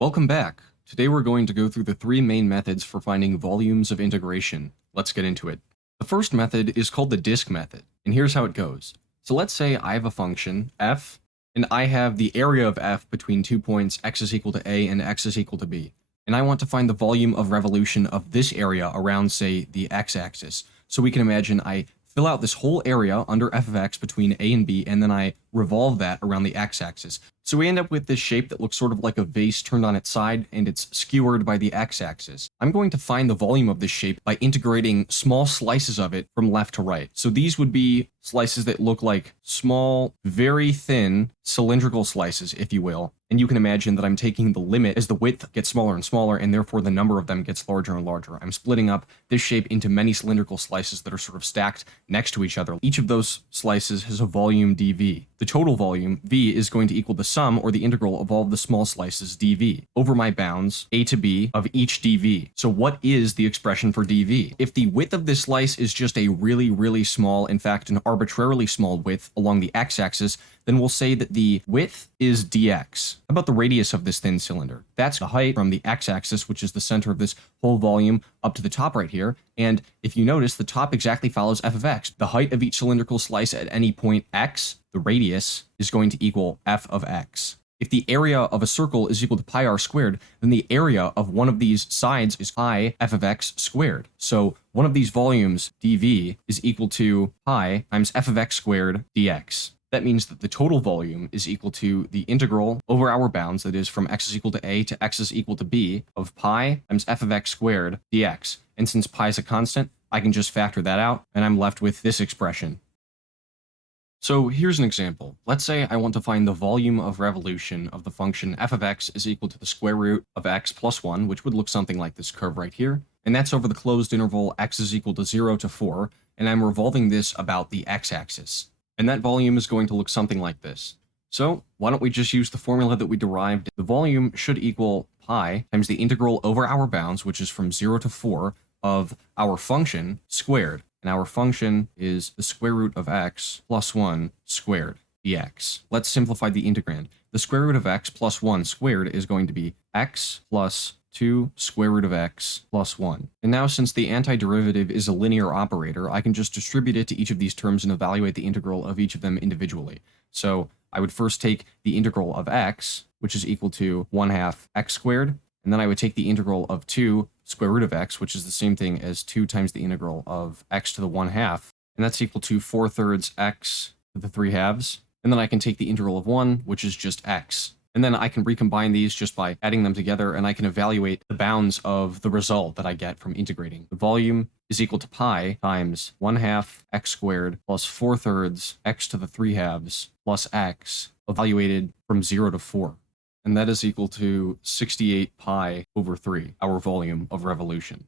Welcome back. Today we're going to go through the three main methods for finding volumes of integration. Let's get into it. The first method is called the disk method, and here's how it goes. So let's say I have a function, f, and I have the area of f between 2 points x is equal to a and x is equal to b. And I want to find the volume of revolution of this area around, say, the x-axis. So we can imagine I fill out this whole area under f of x between a and b, and then I revolve that around the x-axis. So we end up with this shape that looks sort of like a vase turned on its side, and it's skewered by the x-axis. I'm going to find the volume of this shape by integrating small slices of it from left to right. So these would be slices that look like small, very thin, cylindrical slices, if you will. And you can imagine that I'm taking the limit as the width gets smaller and smaller, and therefore the number of them gets larger and larger. I'm splitting up this shape into many cylindrical slices that are sort of stacked next to each other. Each of those slices has a volume dv. The total volume, v, is going to equal the sum or the integral of all of the small slices dv over my bounds a to b of each dv. So what is the expression for dv? If the width of this slice is just a really, really small, in fact, an arbitrarily small width along the x-axis, then we'll say that the width is dx. How about the radius of this thin cylinder? That's the height from the x-axis, which is the center of this whole volume, up to the top right here. And if you notice, the top exactly follows f of x. The height of each cylindrical slice at any point x, the radius, is going to equal f of x. If the area of a circle is equal to pi r squared, then the area of one of these sides is pi f of x squared. So one of these volumes, dv, is equal to pi times f of x squared dx. That means that the total volume is equal to the integral over our bounds, that is from x is equal to a to x is equal to b, of pi times f of x squared dx. And since pi is a constant, I can just factor that out, and I'm left with this expression. So here's an example. Let's say I want to find the volume of revolution of the function f of x is equal to the square root of x plus 1, which would look something like this curve right here. And that's over the closed interval x is equal to 0 to 4, and I'm revolving this about the x-axis. And that volume is going to look something like this. So why don't we just use the formula that we derived? The volume should equal pi times the integral over our bounds, which is from 0 to 4, of our function squared. And our function is the square root of x plus 1 squared dx. Let's simplify the integrand. The square root of x plus 1 squared is going to be x plus 2 square root of x plus 1. And now, since the antiderivative is a linear operator, I can just distribute it to each of these terms and evaluate the integral of each of them individually. So I would first take the integral of x, which is equal to 1/2 x squared, and then I would take the integral of 2 square root of x, which is the same thing as 2 times the integral of x to the 1/2, and that's equal to 4/3 x to the 3/2. And then I can take the integral of 1, which is just x. And then I can recombine these just by adding them together, and I can evaluate the bounds of the result that I get from integrating. The volume is equal to pi times 1/2 x squared plus 4/3 x to the 3/2 plus x, evaluated from 0 to 4. And that is equal to 68 pi over 3, our volume of revolution.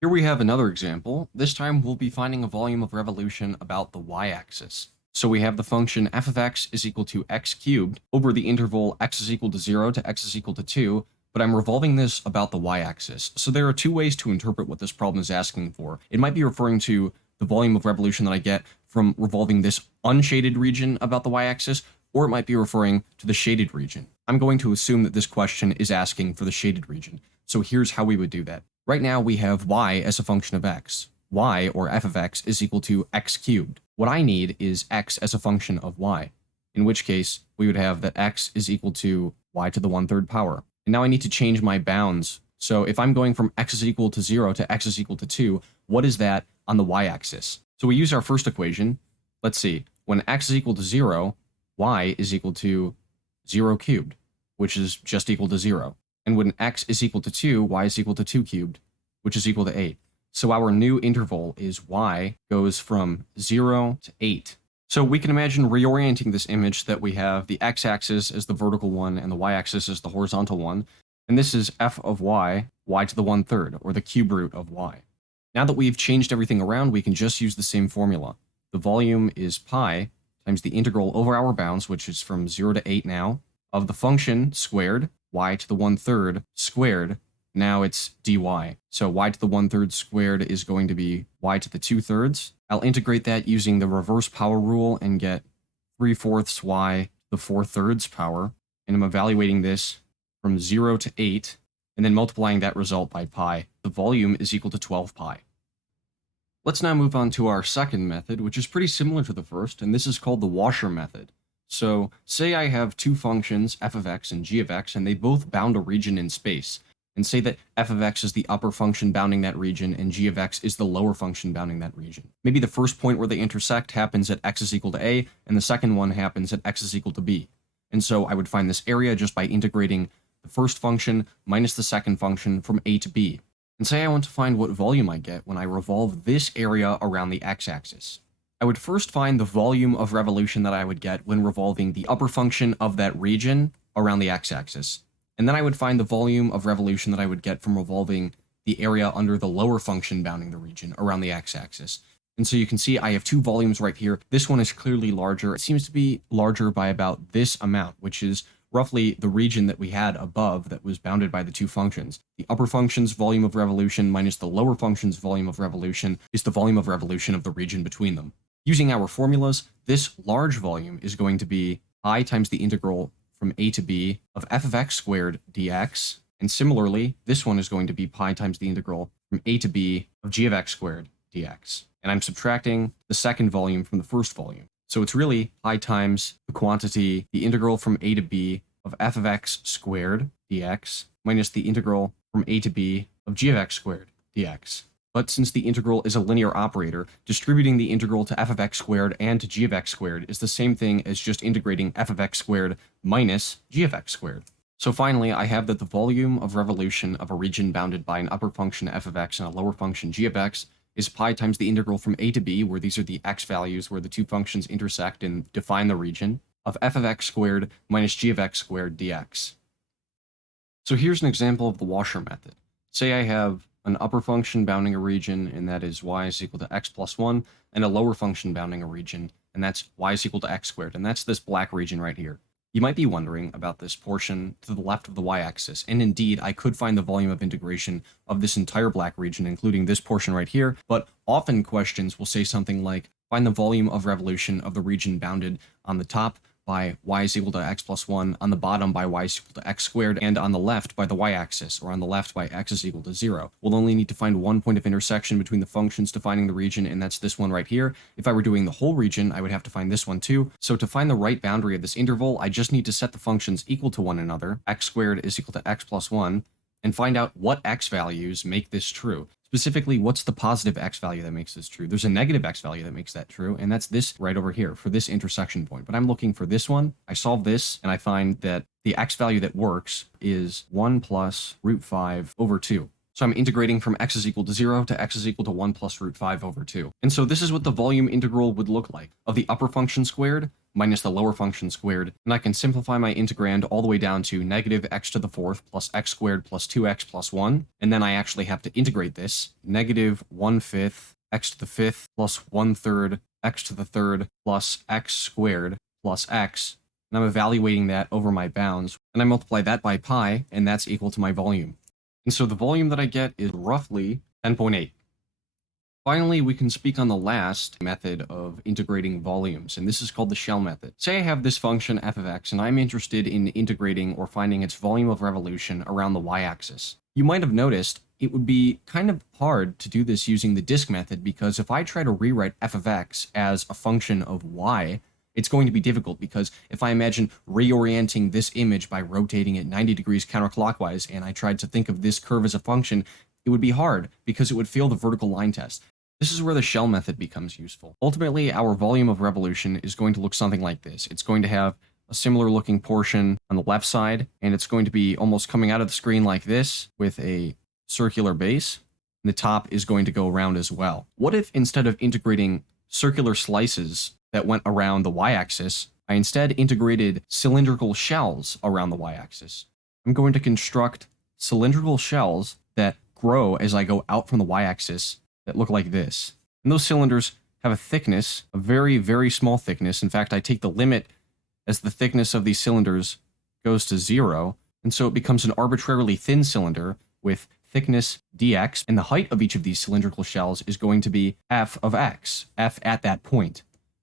Here we have another example. This time we'll be finding a volume of revolution about the y-axis. So we have the function f of x is equal to x cubed over the interval x is equal to 0 to x is equal to 2, but I'm revolving this about the y-axis. So there are two ways to interpret what this problem is asking for. It might be referring to the volume of revolution that I get from revolving this unshaded region about the y-axis, or it might be referring to the shaded region. I'm going to assume that this question is asking for the shaded region. So here's how we would do that. Right now we have y as a function of x. Y, or f of x, is equal to x cubed. What I need is x as a function of y, in which case we would have that x is equal to y to the 1/3 power. And now I need to change my bounds. So if I'm going from x is equal to 0 to x is equal to 2, what is that on the y-axis? So we use our first equation. Let's see. When x is equal to 0, y is equal to 0 cubed, which is just equal to 0. And when x is equal to 2, y is equal to 2 cubed, which is equal to 8. So our new interval is y goes from 0 to 8. So we can imagine reorienting this image that we have the x-axis as the vertical one and the y-axis as the horizontal one. And this is f of y, y to the 1/3, or the cube root of y. Now that we've changed everything around, we can just use the same formula. The volume is pi times the integral over our bounds, which is from 0 to 8 now, of the function squared, y to the 1/3 squared. Now it's dy. So y to the 1/3 squared is going to be y to the 2/3. I'll integrate that using the reverse power rule and get 3/4 y to the 4/3 power. And I'm evaluating this from 0 to 8, and then multiplying that result by pi, the volume is equal to 12 pi. Let's now move on to our second method, which is pretty similar to the first, and this is called the washer method. So say I have two functions, f of x and g of x, and they both bound a region in space. And say that f of x is the upper function bounding that region and g of x is the lower function bounding that region. Maybe the first point where they intersect happens at x is equal to a, and the second one happens at x is equal to b. And so I would find this area just by integrating the first function minus the second function from a to b. And say I want to find what volume I get when I revolve this area around the x-axis. I would first find the volume of revolution that I would get when revolving the upper function of that region around the x-axis. And then I would find the volume of revolution that I would get from revolving the area under the lower function bounding the region around the x-axis. And so you can see I have two volumes right here. This one is clearly larger. It seems to be larger by about this amount, which is roughly the region that we had above that was bounded by the two functions. The upper function's volume of revolution minus the lower function's volume of revolution is the volume of revolution of the region between them. Using our formulas, this large volume is going to be I times the integral from a to b of f of x squared dx, and similarly, this one is going to be pi times the integral from a to b of g of x squared dx. And I'm subtracting the second volume from the first volume. So it's really pi times the quantity, the integral from a to b of f of x squared dx, minus the integral from a to b of g of x squared dx. But since the integral is a linear operator, distributing the integral to f of x squared and to g of x squared is the same thing as just integrating f of x squared minus g of x squared. So finally, I have that the volume of revolution of a region bounded by an upper function f of x and a lower function g of x is pi times the integral from a to b, where these are the x values where the two functions intersect and define the region, of f of x squared minus g of x squared dx. So here's an example of the washer method. Say I have an upper function bounding a region, and that is y is equal to x plus 1, and a lower function bounding a region, and that's y is equal to x squared, and that's this black region right here. You might be wondering about this portion to the left of the y-axis, and indeed, I could find the volume of integration of this entire black region, including this portion right here, but often questions will say something like, find the volume of revolution of the region bounded on the top by y is equal to x plus 1, on the bottom by y is equal to x squared, and on the left by the y-axis, or on the left by x is equal to 0. We'll only need to find one point of intersection between the functions defining the region, and that's this one right here. If I were doing the whole region, I would have to find this one too. So to find the right boundary of this interval, I just need to set the functions equal to one another, x squared is equal to x plus 1, and find out what x values make this true. Specifically, what's the positive x value that makes this true? There's a negative x value that makes that true, and that's this right over here for this intersection point. But I'm looking for this one. I solve this, and I find that the x value that works is 1 plus root 5 over 2. So I'm integrating from x is equal to 0 to x is equal to 1 plus root 5 over 2. And so this is what the volume integral would look like, of the upper function squared minus the lower function squared. And I can simplify my integrand all the way down to negative x to the fourth plus x squared plus 2x plus 1. And then I actually have to integrate this, negative 1/5 x to the fifth plus 1/3 x to the third plus x squared plus x. And I'm evaluating that over my bounds. And I multiply that by pi, and that's equal to my volume. And so the volume that I get is roughly 10.8. Finally, we can speak on the last method of integrating volumes, and this is called the shell method. Say I have this function f of x, and I'm interested in integrating or finding its volume of revolution around the y-axis. You might have noticed it would be kind of hard to do this using the disk method, because if I try to rewrite f of x as a function of y, it's going to be difficult, because if I imagine reorienting this image by rotating it 90 degrees counterclockwise, and I tried to think of this curve as a function, it would be hard because it would fail the vertical line test. This is where the shell method becomes useful. Ultimately, our volume of revolution is going to look something like this. It's going to have a similar looking portion on the left side, and it's going to be almost coming out of the screen like this with a circular base. And the top is going to go around as well. What if instead of integrating circular slices that went around the y-axis, I instead integrated cylindrical shells around the y-axis? I'm going to construct cylindrical shells that grow as I go out from the y-axis that look like this. And those cylinders have a thickness, a very, very small thickness. In fact, I take the limit as the thickness of these cylinders goes to 0, and so it becomes an arbitrarily thin cylinder with thickness dx, and the height of each of these cylindrical shells is going to be f of x, f at that point.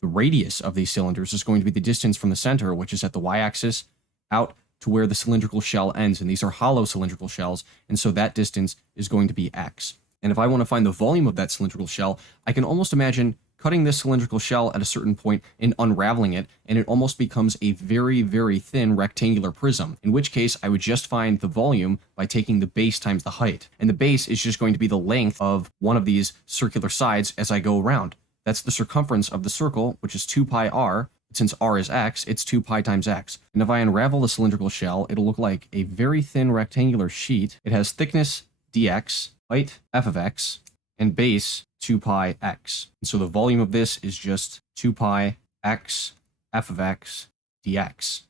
The radius of these cylinders is going to be the distance from the center, which is at the y-axis, out to where the cylindrical shell ends, and these are hollow cylindrical shells, and so that distance is going to be x. And if I want to find the volume of that cylindrical shell, I can almost imagine cutting this cylindrical shell at a certain point and unraveling it, and it almost becomes a very, very thin rectangular prism, in which case I would just find the volume by taking the base times the height. And the base is just going to be the length of one of these circular sides as I go around. That's the circumference of the circle, which is 2 pi r. Since r is x, it's 2 pi times x. And if I unravel the cylindrical shell, it'll look like a very thin rectangular sheet. It has thickness dx, height f of x, and base 2 pi x. And so the volume of this is just 2 pi x f of x dx.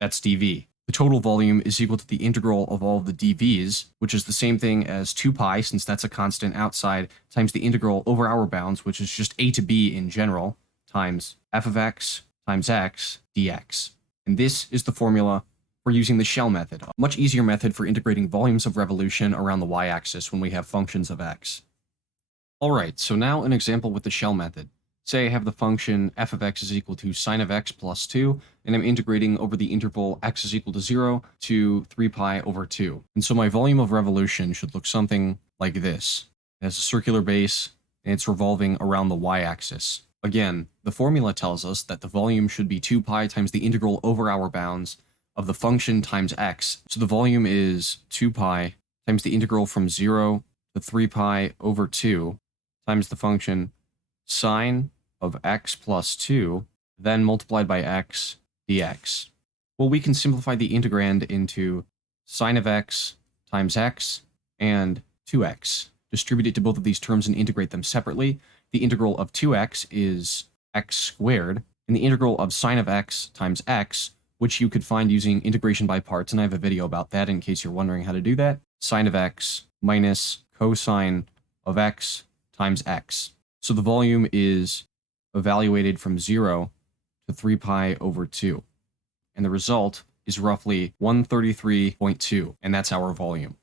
That's dv. The total volume is equal to the integral of all of the dv's, which is the same thing as 2 pi, since that's a constant outside, times the integral over our bounds, which is just a to b in general, times f of x times x dx. And this is the formula for using the shell method, a much easier method for integrating volumes of revolution around the y-axis when we have functions of x. Alright, so now an example with the shell method. Say I have the function f of x is equal to sine of x plus 2, and I'm integrating over the interval x is equal to 0 to 3 pi over 2. And so my volume of revolution should look something like this. It has a circular base, and it's revolving around the y-axis. Again, the formula tells us that the volume should be 2 pi times the integral over our bounds of the function times x. So the volume is 2 pi times the integral from 0 to 3 pi over 2 times the function sine of x plus 2, then multiplied by x dx. Well, we can simplify the integrand into sine of x times x and 2x. Distribute it to both of these terms and integrate them separately. The integral of 2x is x squared, and the integral of sine of x times x, which you could find using integration by parts, and I have a video about that in case you're wondering how to do that, sine of x minus cosine of x times x. So the volume is evaluated from 0 to 3 pi over 2. And the result is roughly 133.2, and that's our volume.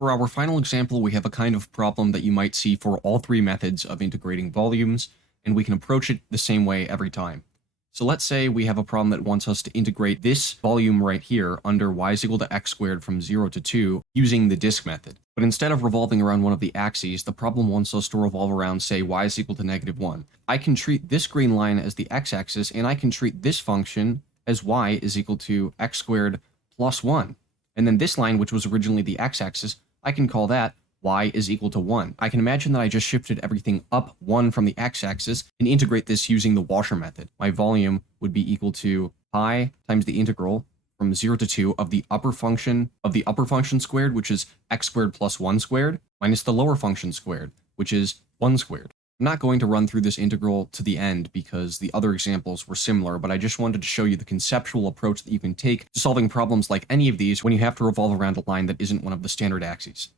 For our final example, we have a kind of problem that you might see for all three methods of integrating volumes, and we can approach it the same way every time. So let's say we have a problem that wants us to integrate this volume right here under y is equal to x squared from 0 to 2 using the disk method. But instead of revolving around one of the axes, the problem wants us to revolve around, say, y is equal to -1. I can treat this green line as the x-axis, and I can treat this function as y is equal to x squared plus 1. And then this line, which was originally the x-axis, I can call that y is equal to 1. I can imagine that I just shifted everything up 1 from the x-axis and integrate this using the washer method. My volume would be equal to pi times the integral from 0 to 2 of the upper function squared, which is x squared plus 1 squared, minus the lower function squared, which is 1 squared. I'm not going to run through this integral to the end because the other examples were similar, but I just wanted to show you the conceptual approach that you can take to solving problems like any of these when you have to revolve around a line that isn't one of the standard axes.